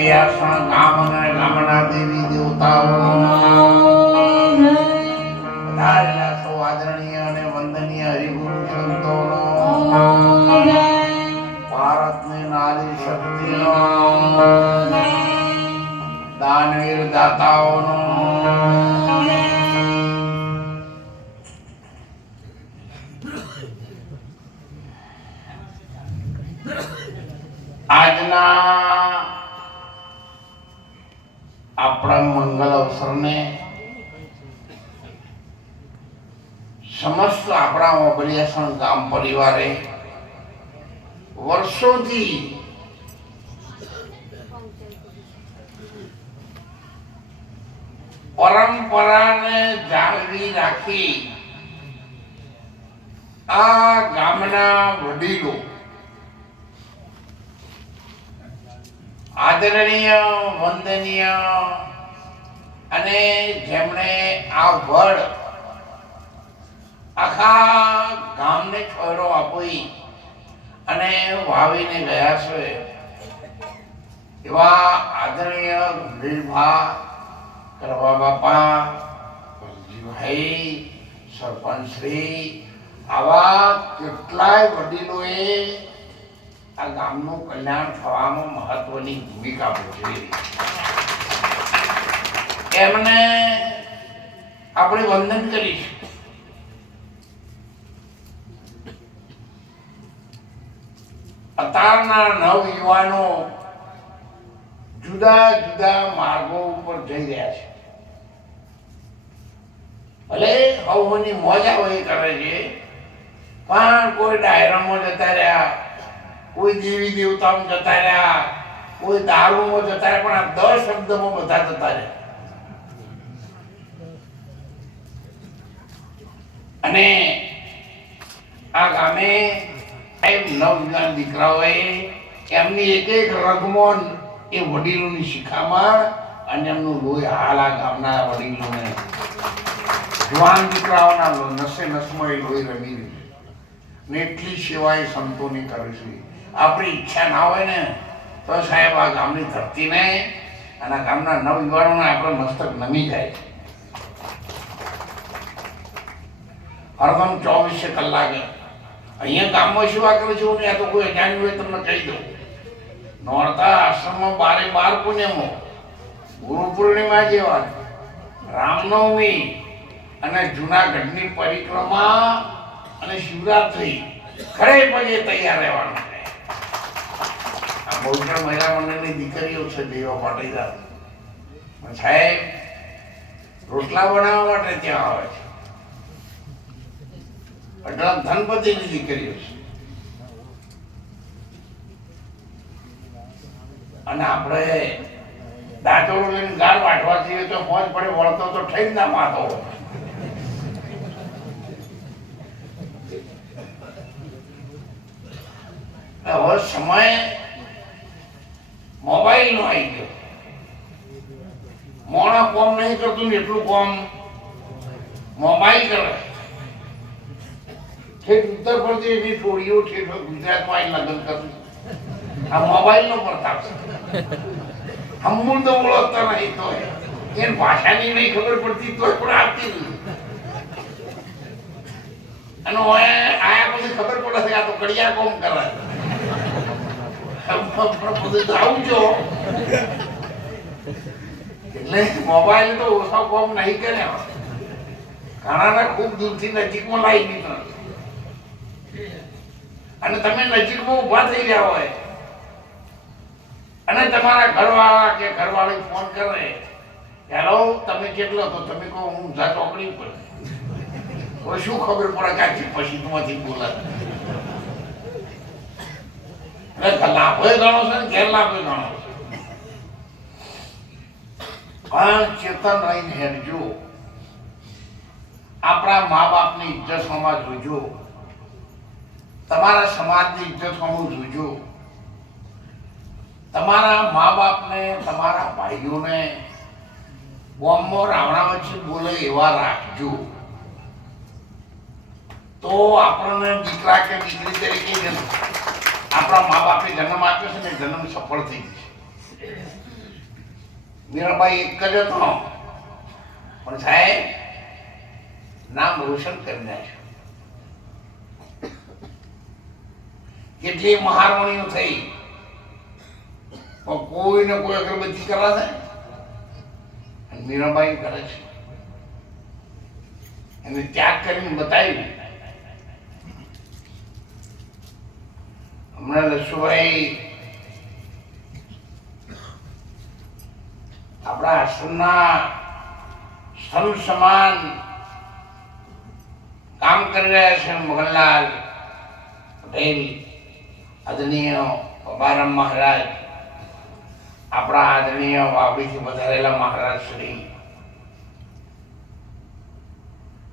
બલિયાસણ ગામ અને ગામના દેવી દેવતાઓ બધા સૌ આદરણીય અને વંદનીય હરિગુરુ સંતોનો ભારતની નારી શક્તિનો દાનવીર દાતાઓનો આજના આપણા મંગલ અવસરને સમસ્ત આપણા બલિયાસણ ગામ પરિવારે વર્ષોથી પરંપરાને જાળવી રાખી આ ગામના વડીલો આદરણીય વંદનીય અને જેમણે આ વડ આખા ગામને છોડો આપી અને વાવીને ગયા છે એવા આદરણીય ગંભીરભા કરવા બાપા વલજીભાઈ સરપંચ શ્રી આવા કેટલાય વડીલોએ આ ગામનું કલ્યાણ થવામાં મહત્વની ભૂમિકા ભજવી એમને આપણે વંદન કરીશું. અત્યારના નવયુવાનો જુદા જુદા માર્ગો ઉપર જઈ રહ્યા છે. ભલે હવની મોજ આવે કરે છે પણ કોઈ ડાયરામાં જતા રહ્યા, કોઈ દેવી દેવતામાં જતા રહ્યા, કોઈ દારૂમાં જતા રહ્યા, પણ આ 10 શબ્દમાં બધા જતા રહ્યા. અને આ ગામે નવયુવાન દીકરાઓએ એમની એક એક રગમોન એ વડીલોની શિખામણ અને એમનું લોહી હાલ આ ગામના વડીલોને જુવાન દીકરાઓના નસે નસમાં એ લોહી રમી રહ્યું ને એટલી સેવા એ સંતોની કરી છે. આપણી ઈચ્છા ના હોય ને તો સાહેબ આ ગામની ધરતીને અને આ ગામના નવયુવાનોને આપણો મસ્તક નમી જાય છે. હરદમ 24 કલાકે અહીંયા ગામમાં સેવા કરે છે ને આ તો કોઈ અજાણ્યું હોય તમને કહી દઉં. નોરતા આશ્રમમાં 12 પુણ્યમાં ગુરુ પૂર્ણિમા જેવા રામનવમી અને જૂનાગઢની પરિક્રમા અને શિવરાત્રી ખરે પગે તૈયાર રહેવાનું. આ બહુચર મહિલા મંડળની દીકરીઓ છે દેવા પાટીદાર સાહેબ રોટલા બનાવવા માટે ત્યાં આવે છે. એટલે ધનપતિની દીકરીઓ છે અને આપણે દાંતોડો લઈને ગાળ વાટવા જઈએ તો મોજ પડે વળતો તો થઈ જ ના માતો. હવે સમય મોબાઈલ નો આવી ગયો. મોણા કોમ નહીં કરતું ને એટલું કોમ મોબાઈલ કરે. ઠેઠ ઉત્તર પ્રદેશની ટોળીઓ ઠેઠ ગુજરાતમાં લગ્ન કરતું. આ મોબાઈલ નો પ્રતાપ છે. હમૂળ તો ઓળખતા નહીં તો એને ભાષાની નહીં ખબર પડતી તો પણ આપતી નહીં. અને આયા પછી ખબર પડે છે આ તો કડિયા કોમ કરે. આવજો એટલે મોબાઈલ તો ઓછો કોમ નહીં કરે. ઘણાને ખૂબ દૂરથી નજીકમાં લાવી દીધો અને તમે નજીકમાં ઉભા થઈ રહ્યા હોય અને તમારા ઘરવાળા કે ઘરવાળી ફોન કરે હેલો તમે કેટલો તો તમે કહો હું ઊંઝા ચોકડી ઉપર. કોઈ શું ખબર પડે કાચી પછી માંથી બોલા. એટલે લાભો ગણો છે ને ગેરલાભો ગણો છે. પણ ચેતન રહીને હેરજો. આપણા મા બાપની ઇજ્જત સમાજ જોજો. તમારા સમાજની ઇજ્જત હોવું જોજો. તમારા મા બાપને તમારા ભાઈઓને ગામમાં રાવણા વચ્ચે બોલે એવા રાખજો. તો આપણને દીકરા કે દીકરી તરીકે આપણા મા બાપે જન્મ આપ્યો છે ને જન્મ સફળ થઈ જશે. મીરાબાઈ એક જ હતો, પણ સાહેબ નામ રોશન કરી નાખ્યું. કેટલી મહારવણીઓ થઈ, પણ કોઈને કોઈ અગરબત્તી કરવા છે, મીરાબાઈ કરે છે. એને ત્યાગ કરીને બતાવ્યું. હમણાં લસુભાઈ આપણા આશ્રમના સંત સમાન કામ કરી રહ્યા છે. મોહનલાલ પટેલ, આદરણીય પબારામ મહારાજ, આપણા આદરણીય વાવડીથી વધારેલા મહારાજ શ્રી,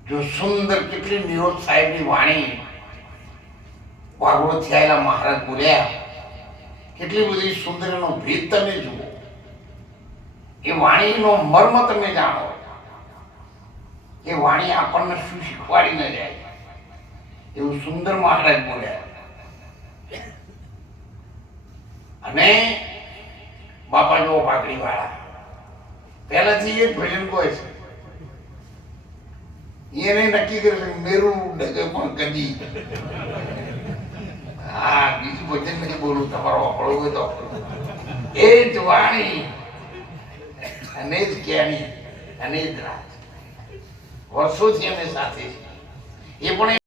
જો સુંદર કેટલી નિરોધ સાહેબની વાણી વાગડોથી આવેલા મહારાજ બોલ્યા, કેટલી બધી સુંદર એનો ભેદ તમે જુઓ, એ વાણીનો મર્મ તમે જાણો, એ વાણી આપણને શું શીખવાડી ન જાય એવું સુંદર મહારાજ બોલ્યા. અને બાપા જો પાકડી વાળા પહેલાથી એ ભજન કહે છે, એને નક્કી કરે છે મેરું ડગે પણ કદી. હા, બીજું ભજન નહીં બોલું, તમારો વાપરવું હોય તો એ જ વાણી અને જ જ્ઞાની અને જ રાજ વર્ષોથી અમે સાથે છે. એ પણ